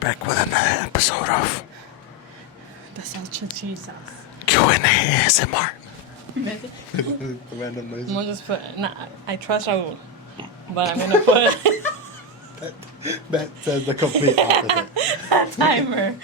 Back with another episode of That's such a Jesus. Q&A ASMR. I'm Random noises. gonna just put. Nah, I trust Raul, but I'm gonna put That says the complete opposite. a timer.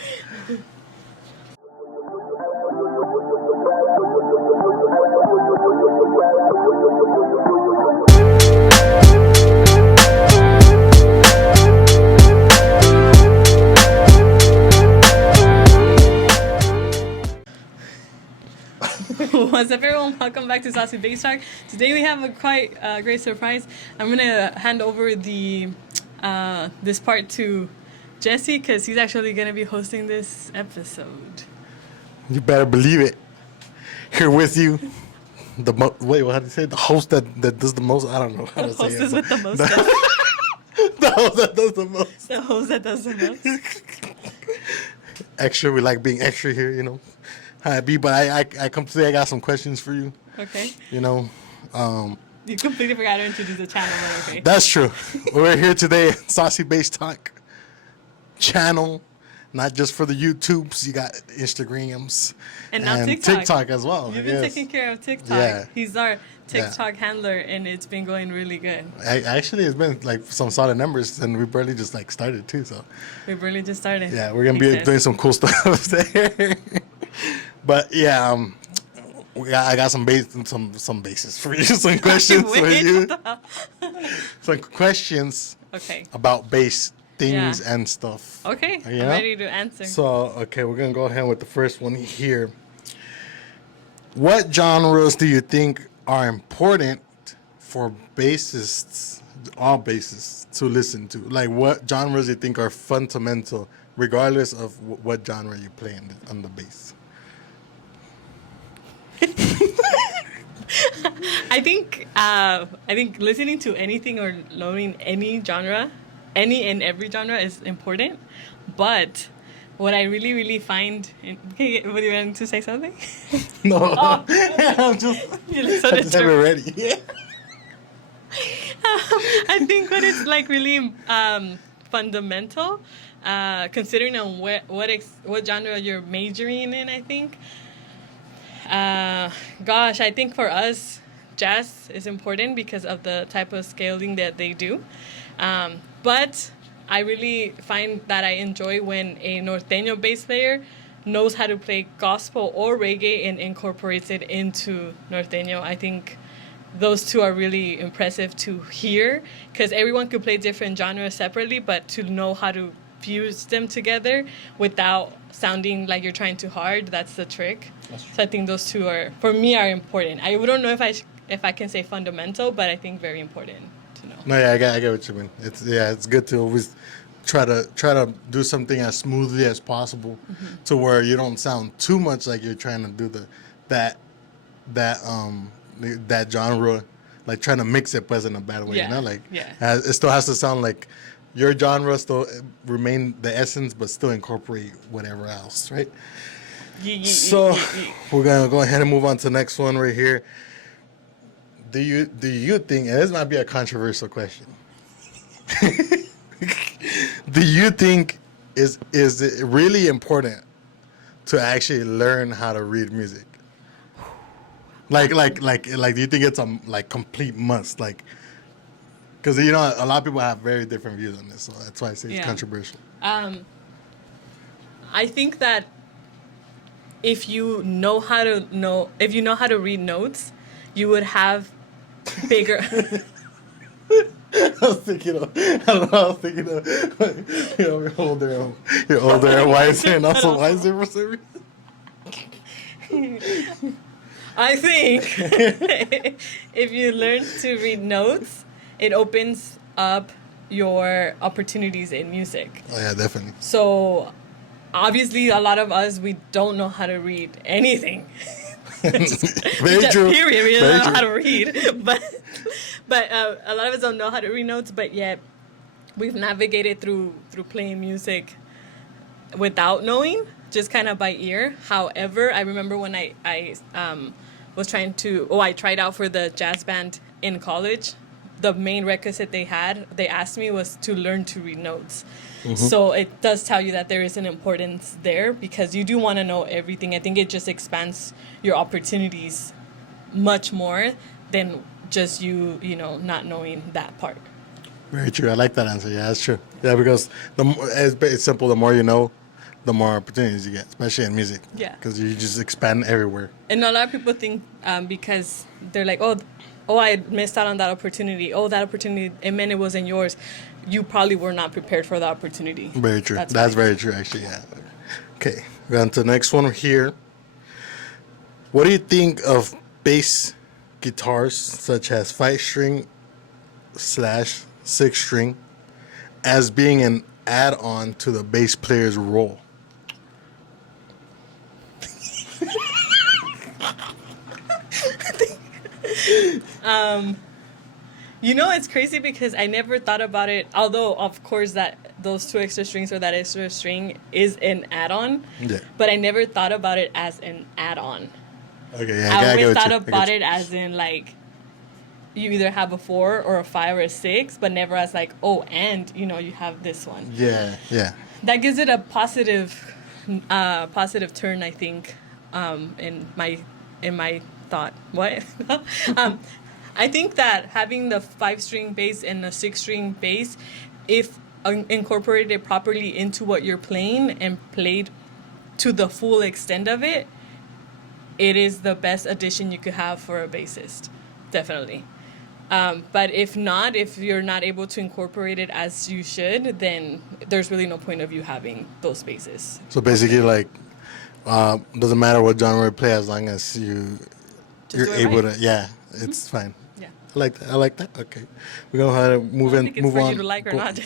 What's up, everyone? Welcome back to Saucy Bass Talk. Today we have a quite great surprise. I'm gonna hand over the this part to Jesse because he's actually gonna be hosting this episode. You better believe it. Here with you, wait, what did you say? The host that does the most? I don't know how to say Hostess it. with the most. The host that does the most. The host that does the most. Extra, we like being extra here, you know. Hi, B, but I come today, I got some questions for you. Okay. You know, You completely forgot to introduce the channel, but okay. that's true. We're here today at Saucy Bass Talk channel, not just for the YouTubes. You got Instagrams And now TikTok. as well. You've been yes. taking care of TikTok. Yeah. He's our TikTok handler, and it's been going really good. Actually, it's been like some solid numbers, and we barely just like started too. So We really just started. yeah, we're gonna He be said. doing some cool stuff there. But yeah, I got some bases for you, some questions for Wait, you, what the hell? some questions Okay. about bass things Yeah. and stuff. Okay. Yeah. I'm ready to answer. So, okay, we're going to go ahead with the first one here. What genres do you think are important for bassists, all bassists, to listen to? Like, what genres do you think are fundamental, regardless of what genre you play on the bass? I think listening to anything or learning any genre, any and every genre is important. But what I really find, okay, what do you want to say something? No, Oh. I'm just, You look so I just have it disturbed. ready. I think what is like really fundamental, considering on what genre you're majoring in. I think, I think for us, jazz is important because of the type of scaling that they do. But I really find that I enjoy when a norteño bass player knows how to play gospel or reggae and incorporates it into norteño. I think those two are really impressive to hear because everyone could play different genres separately, but to know how to fuse them together without sounding like you're trying too hard, that's the trick. So I think those two are, for me, are important. I don't know if I can say fundamental, but I think very important to know. No, yeah, I get what you mean. It's good to always try to do something as smoothly as possible, to where you don't sound too much like you're trying to do that genre, like trying to mix it, but in a bad way. Yeah, You know, like yeah. it still has to sound like your genre, still remain the essence, but still incorporate whatever else, right? So we're gonna go ahead and move on to the next one right here. Do you think, and this might be a controversial question, do you think is it really important to actually learn how to read music? Like, do you think it's a like complete must? Like, because you know a lot of people have very different views on this, so that's why I say it's Yeah. controversial. I think that if you know how to read notes, you would have bigger. I was thinking of, you know, you're older and wiser, and also wiser for some reason. I think if you learn to read notes, it opens up your opportunities in music. Oh yeah, definitely. So obviously, a lot of us, we don't know how to read anything. Very Just true. Period. We Very don't know true. how to read, but a lot of us don't know how to read notes. But yet, we've navigated through playing music without knowing, just kind of by ear. However, I remember when I was I tried out for the jazz band in college. the main requisite they asked me was to learn to read notes. So it does tell you that there is an importance there because you do want to know everything. I think it just expands your opportunities much more than just not knowing that part. Very true. I like that answer. Yeah, that's true. Yeah, because it's simple. The more you know, the more opportunities you get, especially in music. Yeah. Because you just expand everywhere. And a lot of people think because they're like, oh, I missed out on that opportunity. Oh, that opportunity, it meant it wasn't yours. You probably were not prepared for the opportunity. Very true. That's why. very true, actually, yeah. Okay, we're on to the next one here. What do you think of bass guitars such as 5-string/6-string as being an add-on to the bass player's role? It's crazy because I never thought about it. Although, of course, that those 2 extra strings or that extra string is an add-on. Yeah. But I never thought about it as an add-on. Okay, yeah, I always get thought you. about it as in like you either have a 4 or a 5 or a 6, but never as like, and you have this one. Yeah, yeah. That gives it a positive turn, I think, in my thought. What? I think that having the 5-string bass and the 6-string bass, if incorporated properly into what you're playing and played to the full extent of it, it is the best addition you could have for a bassist, definitely. But if not, if you're not able to incorporate it as you should, then there's really no point of you having those basses. So basically, like, doesn't matter what genre you play as long as you're do it able right. to. Yeah, it's fine. Yeah. I like that. I like that. Okay, we're gonna have to move I in. think it's Move for on. you to like or Go- not.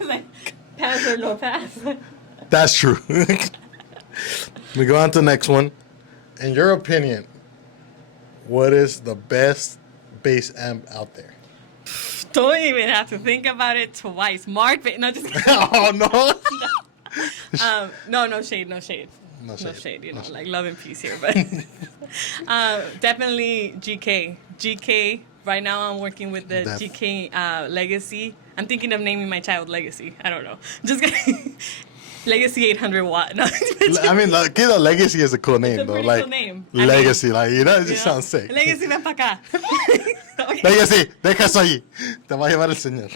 Like, pass or no pass. That's true. We go on to the next one. In your opinion, what is the best bass amp out there? Don't even have to think about it twice. No, just kidding. Oh no! No shade. No shade. Like love and peace here, but definitely GK. GK. Right now, I'm working with the GK Legacy. I'm thinking of naming my child Legacy. I don't know. Just kidding. Legacy 800 watt. No, I mean, the Legacy is a cool name, it's a though. pretty Like cool name. Legacy, it just sounds sick. Legacy, ven pa' acá. Okay. Legacy, deja eso allí. Te va a llevar el señor.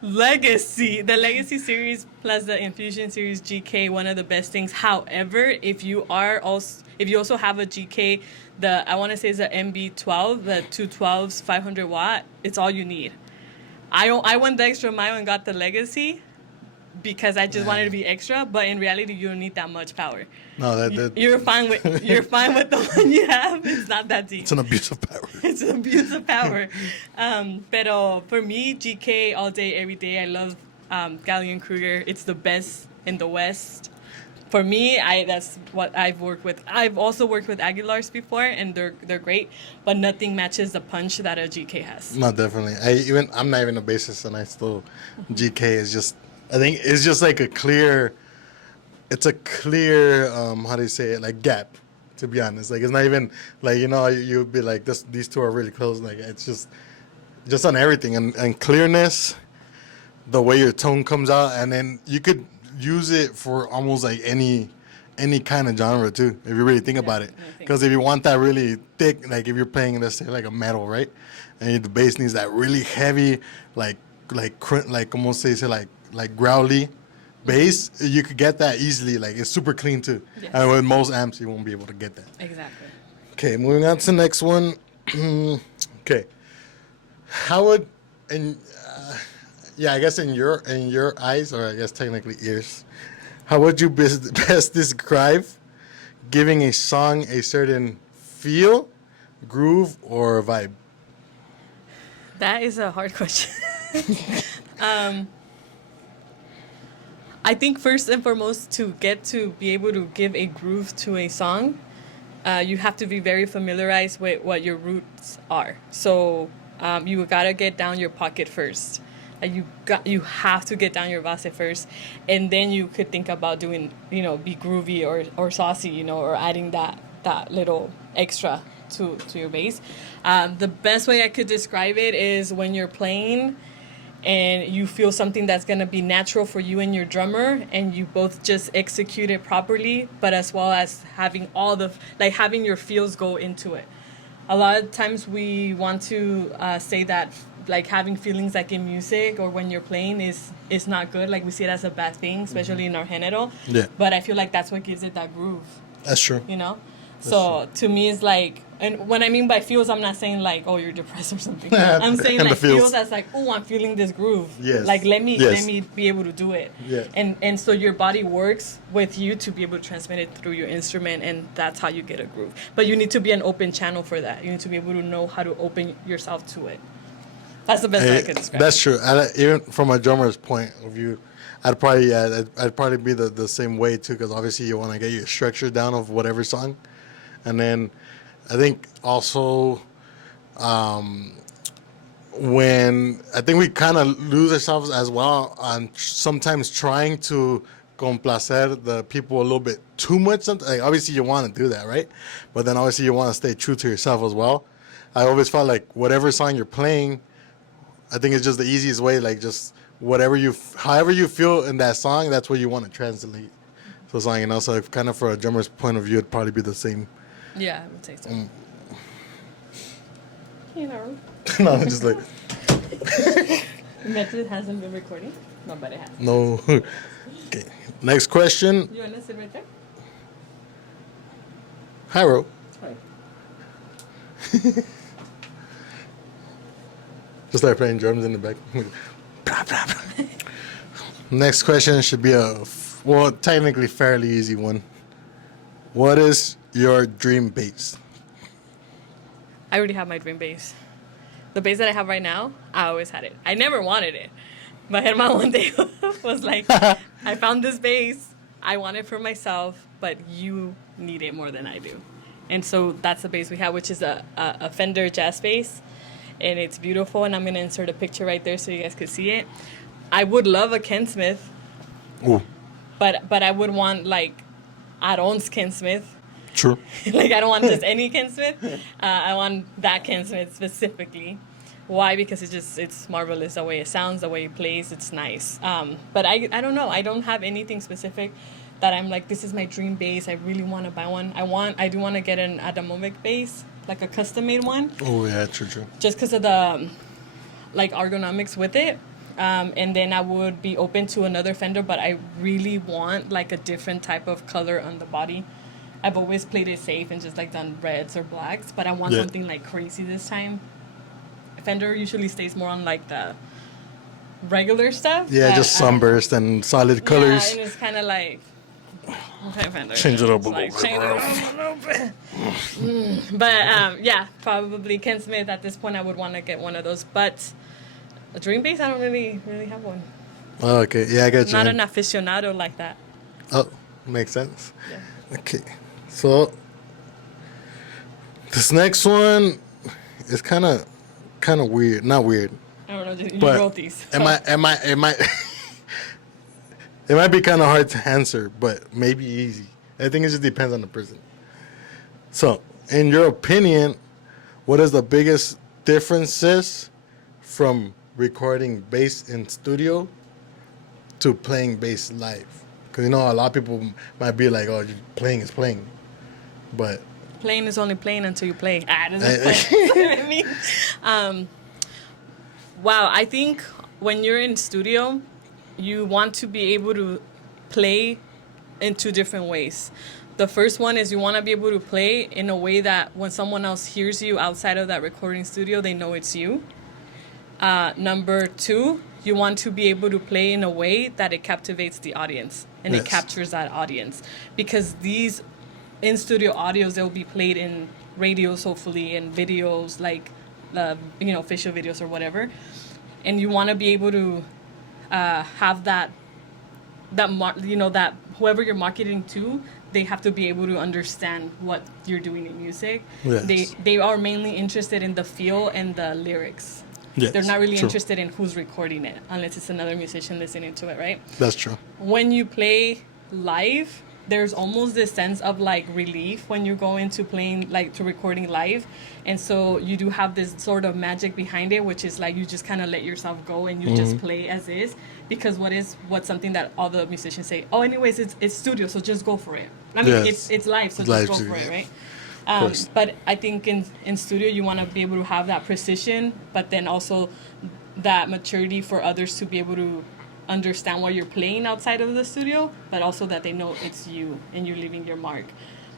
Legacy, the Legacy series plus the Infusion series GK, one of the best things. However, if you also have a GK, I want to say it's the MB12, the 212s, 500 watt. It's all you need. I went the extra mile and got the Legacy because I just wanted to be extra, but in reality, you don't need that much power. No, You're fine with the one you have. It's not that deep. it's an abuse of power. It's an abuse of power. Pero for me, GK all day, every day. I love Gallion Kruger. It's the best in the West. For me, that's what I've worked with. I've also worked with Aguilars before, and they're great, but nothing matches the punch that a GK has. No, definitely. I'm not even a bassist, and I still GK is just. I think it's just like a clear. It's a clear. How do you say it? Like gap. To be honest, like it's not even like you'd be like this. These two are really close. Like it's just on everything and clearness, the way your tone comes out, and then you could use it for almost like any kind of genre too, if you really think about it. Because if you want that really thick, like if you're playing, let's say like a metal, right, and the bass needs that really heavy, like como se dice, like growly bass, you could get that easily. Like it's super clean too. Yes. And with most amps, you won't be able to get that. Exactly. Okay, moving on to the next one. Okay, how would I guess in your eyes, or I guess technically ears, how would you best describe giving a song a certain feel, groove, or vibe? That is a hard question. I think first and foremost, to get to be able to give a groove to a song, you have to be very familiarized with what your roots are. So you gotta get down your pocket first. You have to get down your base first, and then you could think about doing, be groovy or saucy, or adding that that little extra to your bass. The best way I could describe it is when you're playing and you feel something that's going to be natural for you and your drummer, and you both just execute it properly, but as well as having all the, like, having your feels go into it. A lot of times we want to say that like having feelings like in music or when you're playing is not good. Like we see it as a bad thing, especially in our género. Yeah. But I feel like that's what gives it that groove, That's true. you know? So to me, it's like, and when I mean by feels, I'm not saying like, oh, you're depressed or something. I'm saying And the like feels. feels as like, oh, I'm feeling this groove. Yes. Like let me Yes. be able to do it. Yeah. And so your body works with you to be able to transmit it through your instrument, and that's how you get a groove. But you need to be an open channel for that. You need to be able to know how to open yourself to it. That's the best way I could describe That's it. true. Even from a drummer's point of view, I'd probably be the same way too, because obviously you want to get your structure down of whatever song, and then I think also when I think we kind of lose ourselves as well on sometimes trying to complacer the people a little bit too much. Like obviously you want to do that, right? But then obviously you want to stay true to yourself as well. I always felt like whatever song you're playing, I think it's just the easiest way. Like just however you feel in that song, that's what you want to translate to the song. You know, so if kind of for a drummer's point of view, it'd probably be the same. Yeah, I would say so. You know. No, I'm just like Method hasn't been recording. No, but it has. no. Okay, next question. You want to sit right there? Hyro. Right. Just start playing drums in the back. Blah, blah, blah. Next question should be technically fairly easy one. What is your dream bass? I already have my dream bass. The bass that I have right now, I always had it. I never wanted it. But Herman one day was like, I found this bass. I want it for myself, but you need it more than I do. And so that's the bass we have, which is a Fender Jazz bass. And it's beautiful, and I'm going to insert a picture right there so you guys could see it. I would love a Ken Smith, Ooh, but I would want, like, Aaron's Ken Smith. true. Like, I don't want just any Ken Smith. I want that Ken Smith specifically. Why? Because it's marvelous the way it sounds, the way it plays. It's nice. But I don't know. I don't have anything specific that I'm like, this is my dream bass. I really want to buy one. I do want to get an Adamovic bass, like a custom-made one. Oh, yeah, true. Just because of the, like, ergonomics with it. And then I would be open to another Fender, but I really want, like, a different type of color on the body. I've always played it safe and just, like, done reds or blacks, but I want something, like, crazy this time. Fender usually stays more on, like, the regular stuff. Yeah, just sunburst and solid colors. Yeah, and it's kind of like... Okay, Fender. Change it up a Like, little change it up a little bit. But, yeah, probably Ken Smith. At this point, I would want to get one of those. But a dream bass, I don't really have one. Oh, okay, yeah, I get you. Not an aficionado like that. Oh, makes sense. Yeah. Okay, so this next one is kind of weird. Not weird. I don't know. You But wrote these. It might it might be kind of hard to answer, but maybe easy. I think it just depends on the person. So, in your opinion, what is the biggest differences from recording bass in studio to playing bass live? Because, you know, a lot of people might be like, oh, playing is playing. But Playing is only playing until you play. Doesn't play. You know what I mean? Wow, I think when you're in studio, you want to be able to play in two different ways. The first one is you want to be able to play in a way that when someone else hears you outside of that recording studio, they know it's you. Number two, you want to be able to play in a way that it captivates the audience and it Yes. captures that audience. Because these in-studio audios, they'll be played in radios, hopefully, and videos, like, official videos or whatever. And you want to be able to have that whoever you're marketing to, they have to be able to understand what you're doing in music. Yes. They are mainly interested in the feel and the lyrics. Yes, They're not really true. interested in who's recording it, unless it's another musician listening to it, right? That's true. When you play live, there's almost this sense of like relief when you go into playing, like to recording live. And so you do have this sort of magic behind it, which is like you just kind of let yourself go and you just play as is. Because what's something that all the musicians say, oh, anyways, it's studio, so just go for it. I mean, Yes. it's live, so Live just go too, for it, yeah. right? course. But I think in studio you want to be able to have that precision, but then also that maturity for others to be able to understand what you're playing outside of the studio, but also that they know it's you and you're leaving your mark.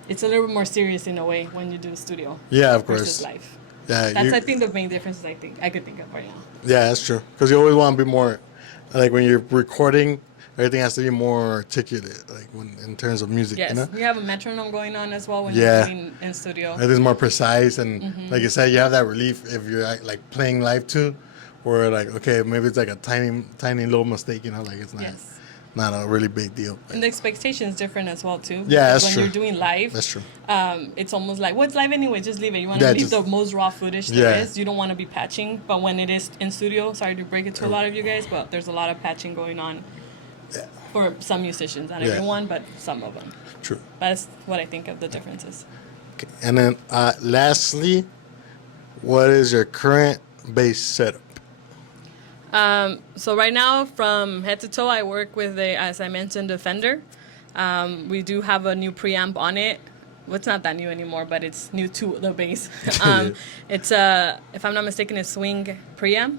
It's a little bit more serious in a way when you do studio. Yeah, of versus course. live. Yeah, That's you- I think the main differences I could think of right now. yeah, that's true. Because you always want to be more, like when you're recording, everything has to be more articulate, like when in terms of music. Yes, You know, you have a metronome going on as well when Yeah. you're doing in studio. everything's more precise, and like you said, you have that relief if you're like playing live too, where like okay, maybe it's like a tiny little mistake. You know, like it's not Yes. not a really big deal. And the expectation is different as well too. Yeah, because that's when true. you're doing live, That's true. it's almost like, what's live anyway? Just leave it. You want to Yeah, leave just- the most raw footage there Yeah. is. You don't want to be patching. But when it is in studio, sorry to break it to a lot of you guys, but there's a lot of patching going on Yeah. for some musicians. Not Yeah. everyone, but some of them. True. That's what I think of the differences. Okay. And then lastly, what is your current bass setup? So right now, from head to toe, I work with as I mentioned, a Fender. We do have a new preamp on it. Well, it's not that new anymore, but it's new to the bass. It's if I'm not mistaken, a swing preamp.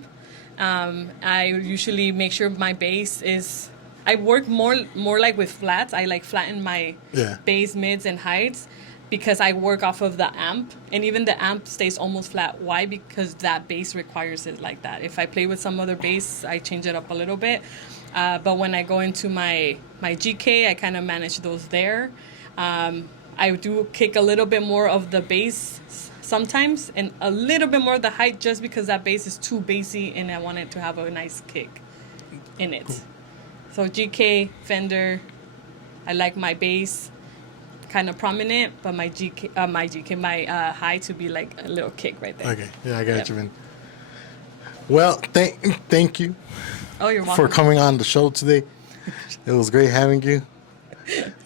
I usually make sure my bass is. I work more like with flats. I like flatten my Yeah. bass, mids, and heights because I work off of the amp, and even the amp stays almost flat. Why? Because that bass requires it like that. If I play with some other bass, I change it up a little bit. But when I go into my GK, I kind of manage those there. I do kick a little bit more of the bass sometimes, and a little bit more of the height, just because that bass is too bassy, and I want it to have a nice kick in it. So GK, Fender, I like my bass kind of prominent, but my high to be like a little kick right there. Okay. Yeah, I got Yep. you, man. Well, thank you Oh, you're welcome. for coming on the show today. It was great having you.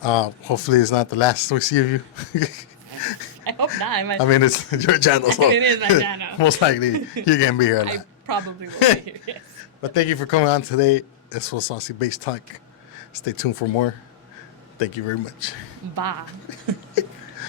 Hopefully, it's not the last we see of you. I hope not. I mean, it's your channel, so It is my channel. most likely you're gonna be here a I lot. probably will be here. Yes. But thank you for coming on today. This was Saucy Bass Talk. Stay tuned for more. Thank you very much. Bye.